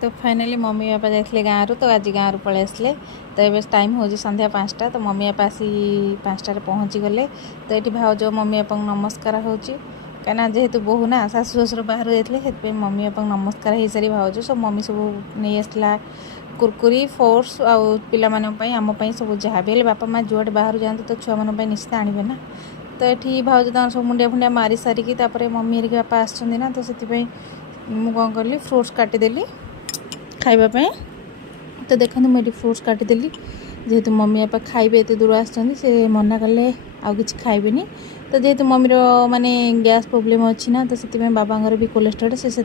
तो finally mummy बापा जाते गाँव तो आज गाँव पलि आसले। तो ये टाइम हो संध्या 5टा। तो मम्मी बापा आसी 5टार पहुँची गले। तो ये भाउज मम्मी बापा नमस्कार होची कहीं जेहेतु बोहू ना शाशु शशुर बाहर जाते मम्मी बापा नमस्कार हो सारी भाउज सब मम्मी सब नहीं आसला कुरकुरी फोर्स आउ पाई आमपाई सब जहाँ भी बापा माँ जुआडे बाहर जाते तो छुआ मान निश्चित आणवे ना। तो ये भाउज तक सब मुंडिया फुंडिया मारी सारिकी मम्मी हेरिक बापा आसछन्ति ना तो से मुझे कौन कली फ्रुट्स काटिदेली खाइबापी। तो देखते मुझे फ्रुट्स काटिदेली जेहेतु मम्मी बापा खाइबे एत दूर आसछन्ति से मना कले आउ किछि खाइबेनी। तो जेहेतु मम्मीर माने गैस प्रोब्लेम अच्छी ना तो से बाबांगर भी कोलेस्ट्रोल से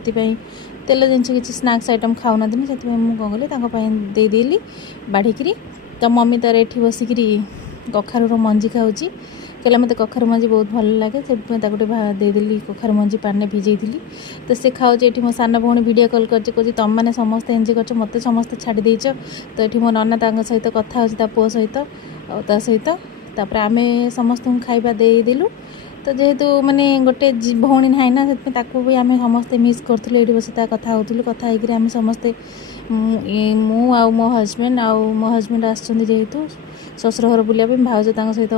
तेल जिन किसी स्नैक्स आइटम खाऊना से मुझे कौन कली देदेली बाढ़ी। तो मम्मी तार ये बसिकी कखारूर मंजी खाऊँगी कहला मत कखारू मंजी बहुत भल लगे से देदेली कखारू मंजी पानी भिजई थी। तो से खाऊँ ये मो सान भौणी वीडियो कॉल कर कहे तुम मैंने समस्त एंजॉय कर मत समस्त छाड़ी देच। तो ये मो नना सहित कथा हो पुओ सहित और सहित तापर आम समस्त खाଇବା देदेलु। तो जेहेतु माने गोटे भौणी ना ना से भी आम समस्ते मिस करूँ ये बस कथा होलु कथा होकर समस्ते मु आउ मो हजबैंड जेहेतु ससुर घर बुलाया भाउज सहित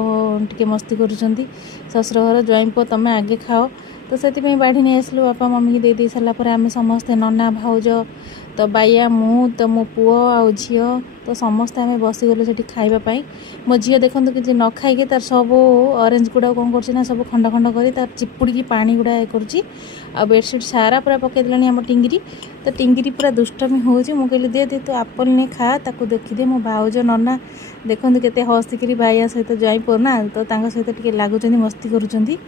टे मस्ती करुँच ससुर घर ज्वाइन पुओ तुम आगे खाओ। तो से बाढ़ी नहीं आसलु बापा मम्मी की दे सारापर आम समस्ते नना भाउज तो बाया मु तो मो पुओ आउ झील तो समस्ते आम बसीगलु से खाइबापी। मो झील देखो कि न खाई तार सब ऑरेंज गुड़ा कौन कर सब खंड खंड कर तार चिपुड़ी पानी गुड़ा करुच्ची आ बेडसीट सारा पूरा पकईदे आम टिंगिरी। तो टिंगिरी पूरा दुष्टमी हो कहली दे दे तू आप्पल नहीं खा ताकू देखीदे मो भाउज नना देखो केते हसिकी बाया सहित जाई पना तो सहित टे लगुच मस्ती करुँच।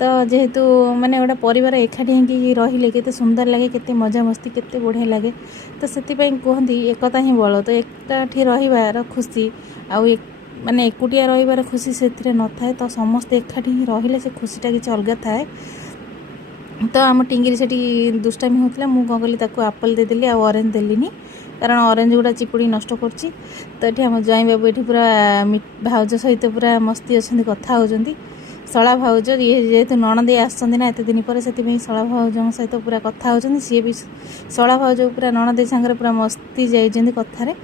तो जेहेतु माने गोटे परिवार एकाठी होंगे रहिले केते सुंदर लगे केते मजा मस्ती केते बढ़िया लगे। तो से कहती एकता ही बल। तो एकाठी रहिबार खुशी आउ माने एकुटिया रहिबार खुशी से न थाए। तो समस्त एकाठी ही रहिले से खुशीटा किसी अलग थाए। तो आम टिंगिरी से दुष्टामी होता मुझे कौन कली आप्पल देदेली आ ऑरेंज देलीनी कारण ऑरेंज गुड़ा चिपुड़ी नष्ट करची। तो ये आम ज्वाई बाबू ये पूरा भाउज सहित पूरा मस्ती अच्छा कथा होती शला भाउज ये जेहेतु नणंदी आसना एत दिन पर से शला भाउज सहित पूरा कथा होती सी भी शला भाउज पूरा नणंदी सांगे पूरा मस्ती जाइए कथार।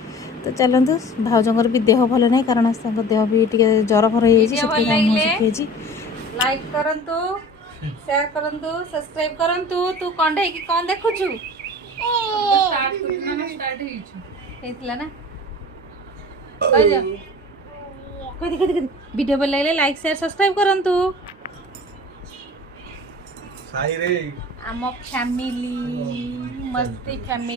तो चलतु भाउजर भी देह भल ना कारण देह भी टे जर फर शिखी लाइक करंतु शेयर करंतु सब्सक्राइब करंतु तू कंढे की कौन देखुछु स्टार्ट करना ना स्टार्ट हेइछु ना कह जा कह वीडियो भल लगे लाइक शेयर सब्सक्राइब करंतु साई रे आम फैमिली मस्ती फैमिली।